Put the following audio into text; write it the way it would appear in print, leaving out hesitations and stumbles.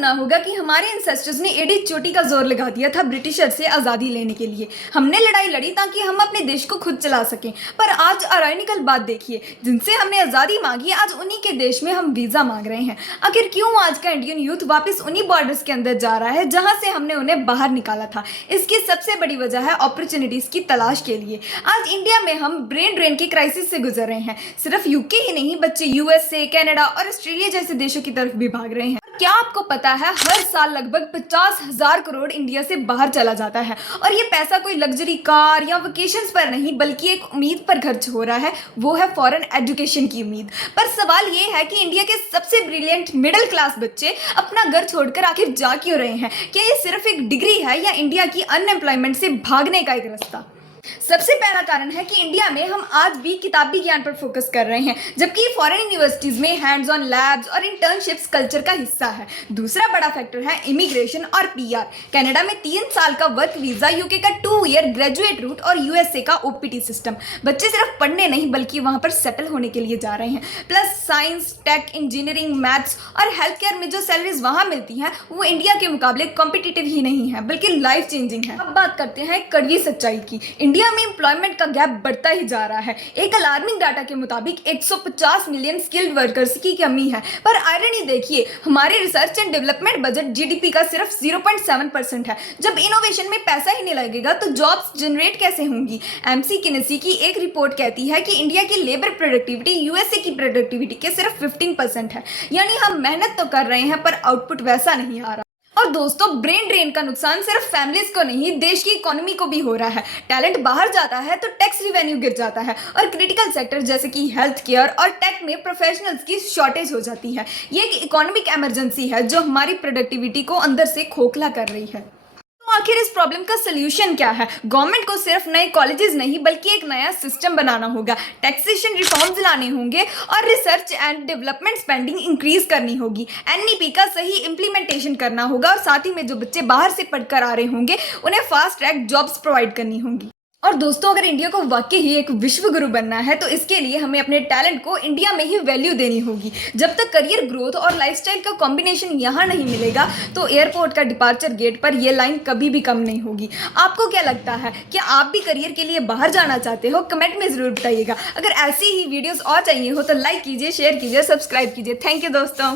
सुना होगा कि हमारे एंसेस्टर्स ने एड़ी चोटी का जोर लगा दिया था ब्रिटिशर से आज़ादी लेने के लिए। हमने लड़ाई लड़ी ताकि हम अपने देश को खुद चला सकें। पर आज आयरनिकल बात देखिए, जिनसे हमने आज़ादी मांगी आज उन्हीं के देश में हम वीज़ा मांग रहे हैं। आखिर क्यों आज का इंडियन यूथ वापस उन्हीं बॉर्डर्स के अंदर जा रहा है जहां से हमने उन्हें बाहर निकाला था? इसकी सबसे बड़ी वजह है अपॉर्चुनिटीज़ की तलाश के लिए। आज इंडिया में हम ब्रेन ड्रेन की क्राइसिस से गुजर रहे हैं। सिर्फ यूके ही नहीं, बच्चे यूएसए, कनाडा और ऑस्ट्रेलिया जैसे देशों की तरफ भी भाग रहे हैं। क्या आपको पता है हर साल लगभग 50,000 करोड़ इंडिया से बाहर चला जाता है, और ये पैसा कोई लग्जरी कार या वेकेशंस पर नहीं बल्कि एक उम्मीद पर खर्च हो रहा है, वो है फॉरेन एजुकेशन की उम्मीद पर। सवाल ये है कि इंडिया के सबसे ब्रिलियंट मिडिल क्लास बच्चे अपना घर छोड़कर आखिर जा क्यों रहे हैं? क्या ये सिर्फ एक डिग्री है या इंडिया की अनएम्प्लॉयमेंट से भागने का एक रास्ता? सबसे पहला कारण है कि इंडिया में हम आज भी किताबी ज्ञान पर फोकस कर रहे हैं, जबकि फॉरेन यूनिवर्सिटीज में हैंड्स ऑन लैब्स और इंटर्नशिप्स कल्चर का हिस्सा है। दूसरा बड़ा फैक्टर है इमिग्रेशन और पीआर। कनाडा में 3 साल का वर्क वीजा, यूके का 2 ईयर ग्रेजुएट रूट और यूएसए का ओपीटी सिस्टम। बच्चे सिर्फ पढ़ने नहीं बल्कि वहां पर सेटल होने के लिए जा रहे हैं। Plus science, tech, engineering, maths और हेल्थ केयर में जो सैलरीज वहां मिलती हैं वो इंडिया के मुकाबले कॉम्पिटिटिव ही नहीं है बल्कि लाइफ चेंजिंग है। अब बात करते हैं कड़वी सच्चाई की। इंडिया में एम्प्लॉयमेंट का गैप बढ़ता ही जा रहा है। एक अलार्मिंग डाटा के मुताबिक 150 मिलियन स्किल्ड वर्कर्स की कमी है। पर आयरनी देखिए, हमारे research and development budget GDP का सिर्फ 0.7% है। जब इनोवेशन में पैसा ही नहीं लगेगा तो जॉब्स जनरेट कैसे होंगी? एमसी किनेसी की एक रिपोर्ट कहती है कि इंडिया की लेबर प्रोडक्टिविटी यूएसए की प्रोडक्टिविटी के सिर्फ 15% है। यानी हम मेहनत तो कर रहे हैं पर आउटपुट वैसा नहीं आ रहा। और दोस्तों, ब्रेन ड्रेन का नुकसान सिर्फ फैमिलीज को नहीं, देश की इकोनॉमी को भी हो रहा है। टैलेंट बाहर जाता है तो टैक्स रिवेन्यू गिर जाता है और क्रिटिकल सेक्टर जैसे कि हेल्थ केयर और टेक में प्रोफेशनल्स की शॉर्टेज हो जाती है। ये एक इकोनॉमिक इमरजेंसी है जो हमारी प्रोडक्टिविटी को अंदर से खोखला कर रही है। आखिर इस प्रॉब्लम का सलूशन क्या है? गवर्नमेंट को सिर्फ नए कॉलेजेस नहीं बल्कि एक नया सिस्टम बनाना होगा, टैक्सेशन रिफॉर्म्स लाने होंगे और research and development spending increase करनी होगी। एनईपी का सही इंप्लीमेंटेशन करना होगा और साथ ही में जो बच्चे बाहर से पढ़कर आ रहे होंगे उन्हें फास्ट ट्रैक जॉब्स प्रोवाइड करनी होंगी। और दोस्तों, अगर इंडिया को वाकई ही एक विश्व गुरु बनना है तो इसके लिए हमें अपने टैलेंट को इंडिया में ही वैल्यू देनी होगी। जब तक करियर ग्रोथ और लाइफस्टाइल का कॉम्बिनेशन यहाँ नहीं मिलेगा तो एयरपोर्ट का डिपार्चर गेट पर यह लाइन कभी भी कम नहीं होगी। आपको क्या लगता है? क्या आप भी करियर के लिए बाहर जाना चाहते हो? कमेंट में ज़रूर बताइएगा। अगर ऐसी ही वीडियोज़ और चाहिए हो तो लाइक कीजिए, शेयर कीजिए, सब्सक्राइब कीजिए। थैंक यू दोस्तों।